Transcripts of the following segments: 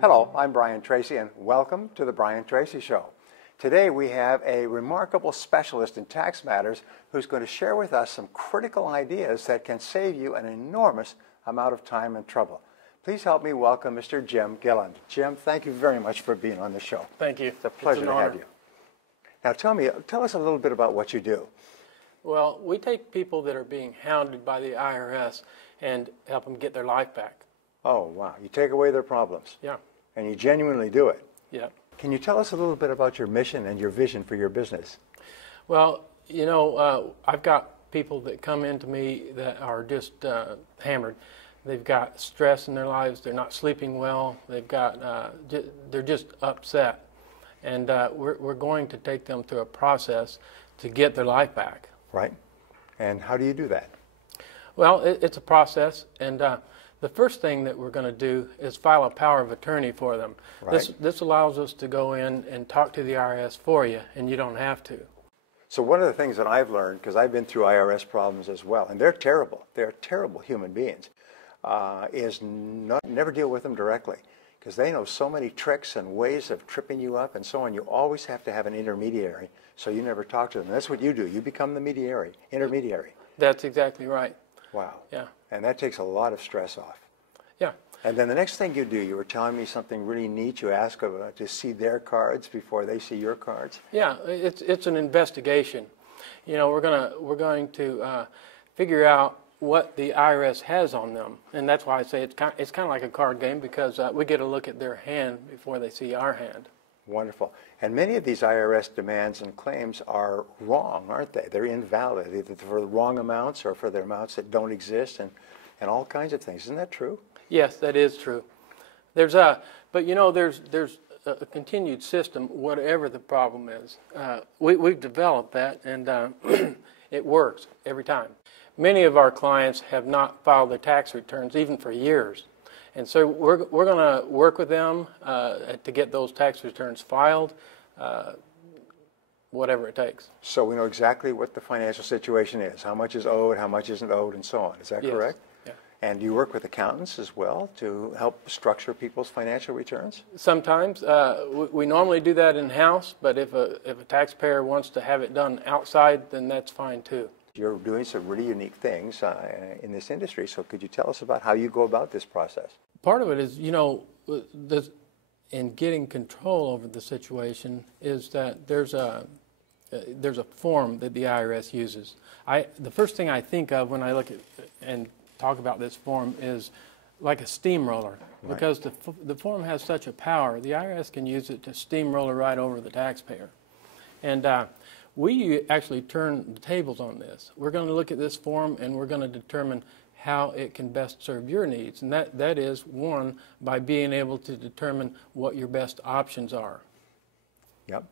Hello, I'm Brian Tracy, and welcome to the Brian Tracy Show. Today we have a remarkable specialist in tax matters who's going to share with us some critical ideas that can save you an enormous amount of time and trouble. Please help me welcome Mr. Jim Gilland. Jim, thank you very much for being on the show. Thank you. It's a pleasure to have you. Now tell us a little bit about what you do. Well, we take people that are being hounded by the IRS and help them get their life back. Oh, wow. You take away their problems. Yeah. And you genuinely do it. Yeah. Can you tell us a little bit about your mission and your vision for your business? Well, you know, I've got people that come into me that are just hammered. They've got stress in their lives. They're not sleeping well. They've got, they're just upset. And we're going to take them through a process to get their life back. Right. And how do you do that? Well, it's a process, and the first thing that we're going to do is file a power of attorney for them. Right. This allows us to go in and talk to the IRS for you, and you don't have to. So one of the things that I've learned, because I've been through IRS problems as well, and they're terrible human beings, is never deal with them directly, because they know so many tricks and ways of tripping you up and so on. You always have to have an intermediary, so you never talk to them. That's what you do. You become the intermediary. That's exactly right. Wow. Yeah. And that takes a lot of stress off. Yeah. And then the next thing you do, you were telling me something really neat. You ask them to see their cards before they see your cards. Yeah, it's an investigation. You know, we're going to figure out what the IRS has on them, and that's why I say it's kind of like a card game, because we get a look at their hand before they see our hand. Wonderful. And many of these IRS demands and claims are wrong, aren't they? They're invalid, either for the wrong amounts or for the amounts that don't exist, and all kinds of things. Isn't that true? Yes, that is true. But you know, there's a continued system, whatever the problem is. We've developed that, and it works every time. Many of our clients have not filed their tax returns even for years. And so we're going to work with them to get those tax returns filed, whatever it takes. So we know exactly what the financial situation is, how much is owed, how much isn't owed, and so on. Is that correct? Yeah. And you work with accountants as well to help structure people's financial returns? Sometimes. We normally do that in-house, but if a taxpayer wants to have it done outside, then that's fine too. You're doing some really unique things in this industry, so could you tell us about how you go about this process? Part of it is, you know, in getting control over the situation is that there's a form that the IRS uses. The first thing I think of when I look at and talk about this form is like a steamroller, right? Because the form has such a power. The IRS can use it to steamroller right over the taxpayer. And we actually turn the tables on this. We're going to look at this form and we're going to determine how it can best serve your needs. And that is, one, by being able to determine what your best options are. Yep.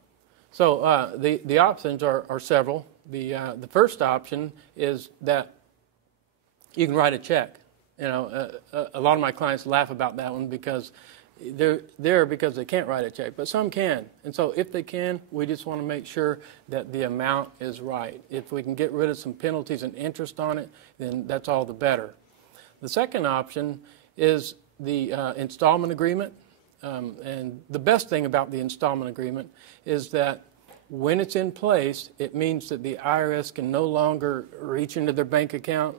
So the options are several. The first option is that you can write a check. You know, a lot of my clients laugh about that one because they're there because they can't write a check, but some can. And so if they can, we just want to make sure that the amount is right. If we can get rid of some penalties and interest on it, then that's all the better. The second option is the installment agreement. And the best thing about the installment agreement is that when it's in place, it means that the IRS can no longer reach into their bank account.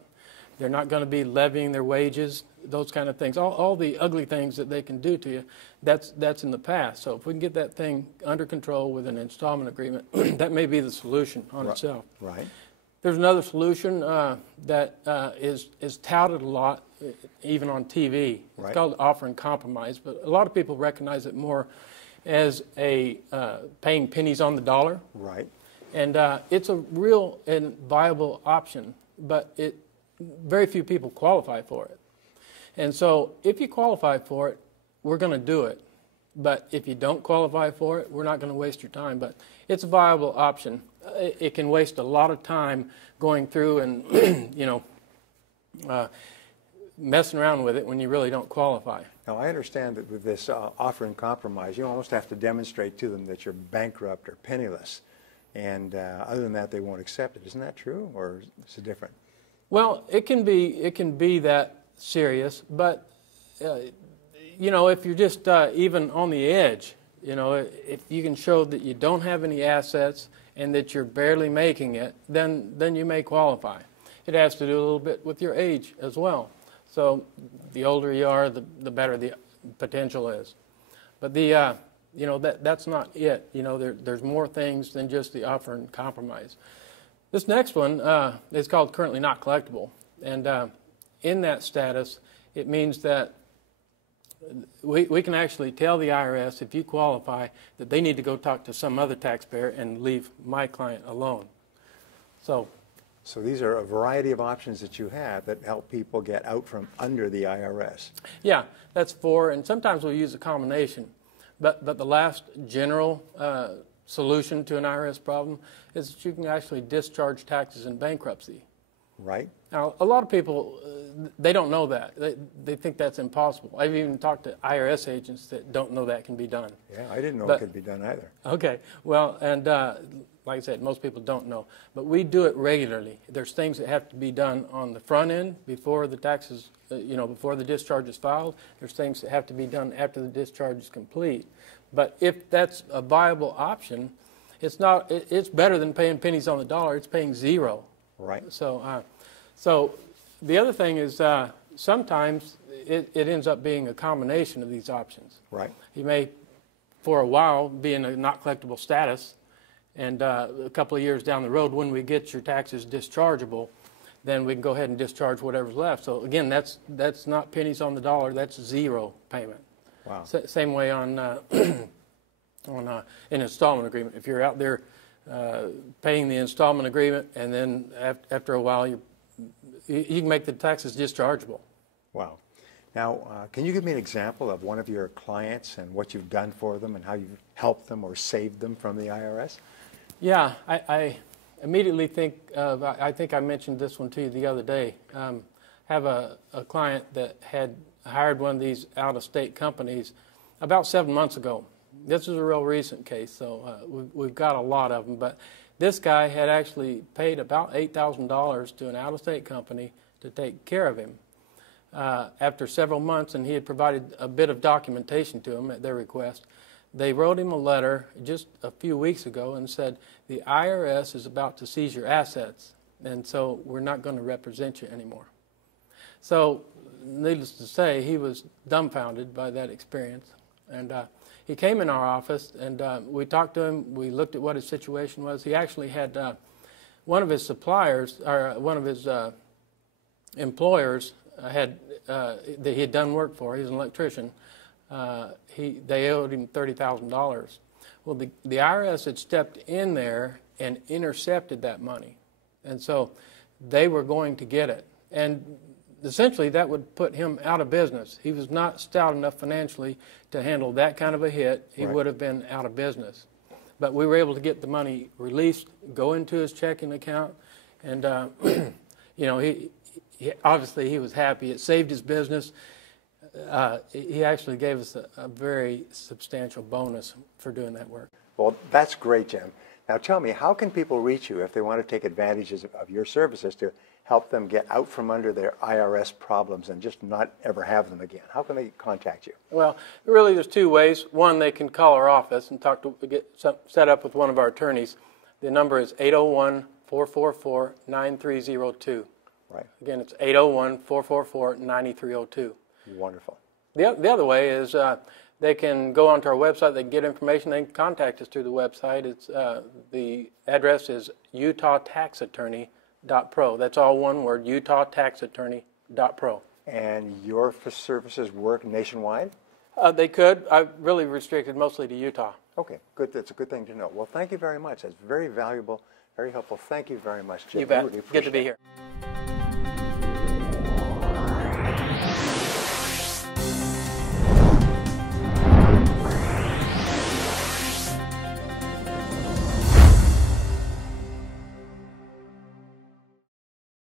They're not going to be levying their wages, those kind of things. All the ugly things that they can do to you, that's in the past. So if we can get that thing under control with an installment agreement, that may be the solution on itself. Right. There's another solution that is touted a lot, even on TV. It's called offer and compromise, but a lot of people recognize it more as a paying pennies on the dollar. Right. And it's a real and viable option, but very few people qualify for it. And so if you qualify for it, we're going to do it. But if you don't qualify for it, we're not going to waste your time. But it's a viable option. It can waste a lot of time going through and, you know, messing around with it when you really don't qualify. Now, I understand that with this offer and compromise, you almost have to demonstrate to them that you're bankrupt or penniless. And other than that, they won't accept it. Isn't that true, or is it different? Well, it can be that serious, but you know, if you're just even on the edge, you know, if you can show that you don't have any assets and that you're barely making it, then you may qualify. It has to do a little bit with your age as well. So the older you are, the better the potential is. But the you know, that's not it. You know, there's more things than just the offer and compromise. This next one is called currently not collectible, and in that status, it means that we can actually tell the IRS, if you qualify, that they need to go talk to some other taxpayer and leave my client alone. So these are a variety of options that you have that help people get out from under the IRS. Yeah, that's four, and sometimes we'll use a combination. But the last general solution to an IRS problem is that you can actually discharge taxes in bankruptcy. Right. Now, a lot of people, they don't know that. They think that's impossible. I've even talked to IRS agents that don't know that can be done. Yeah, I didn't know it could be done either. Okay. Well, and like I said, most people don't know. But we do it regularly. There's things that have to be done on the front end before the taxes, you know, before the discharge is filed. There's things that have to be done after the discharge is complete. But if that's a viable option, it's not. It's better than paying pennies on the dollar. It's paying zero. Right. So, so the other thing is sometimes it ends up being a combination of these options. Right. You may, for a while, be in a not collectible status, and a couple of years down the road, when we get your taxes dischargeable, then we can go ahead and discharge whatever's left. So again, that's not pennies on the dollar. That's zero payment. Wow. Same way on an installment agreement. If you're out there paying the installment agreement, and then after a while you can make the taxes dischargeable. Wow. Now, can you give me an example of one of your clients and what you've done for them and how you've helped them or saved them from the IRS? Yeah, I immediately think of, I think I mentioned this one to you the other day. Have a client that had hired one of these out-of-state companies about 7 months ago. This is a real recent case, so we've got a lot of them. But this guy had actually paid about $8,000 to an out-of-state company to take care of him. After several months, and he had provided a bit of documentation to him at their request, they wrote him a letter just a few weeks ago and said, the IRS is about to seize your assets, and so we're not going to represent you anymore. So, needless to say, he was dumbfounded by that experience. And he came in our office, and we talked to him. We looked at what his situation was. He actually had one of his suppliers, or one of his employers, that he had done work for. He's an electrician. They owed him $30,000. Well, the IRS had stepped in there and intercepted that money, and so they were going to get it. And essentially, that would put him out of business. He was not stout enough financially to handle that kind of a hit. He would have been out of business. But we were able to get the money released, go into his checking account, and you know, he obviously he was happy. It saved his business. He actually gave us a very substantial bonus for doing that work. Well, that's great, Jim. Now tell me, how can people reach you if they want to take advantage of your services to help them get out from under their IRS problems and just not ever have them again? How can they contact you? Well, really there's two ways. One, they can call our office and get set up with one of our attorneys. The number is 801-444-9302. Right. Again, it's 801-444-9302. Wonderful. The other way is they can go onto our website. They can get information. They can contact us through the website. It's the address is utahtaxattorney.pro. That's all one word, utahtaxattorney.pro. And your services work nationwide? They could. I've really restricted mostly to Utah. Okay, good. That's a good thing to know. Well, thank you very much. That's very valuable, very helpful. Thank you very much, Jim. You bet. Really Good to be here.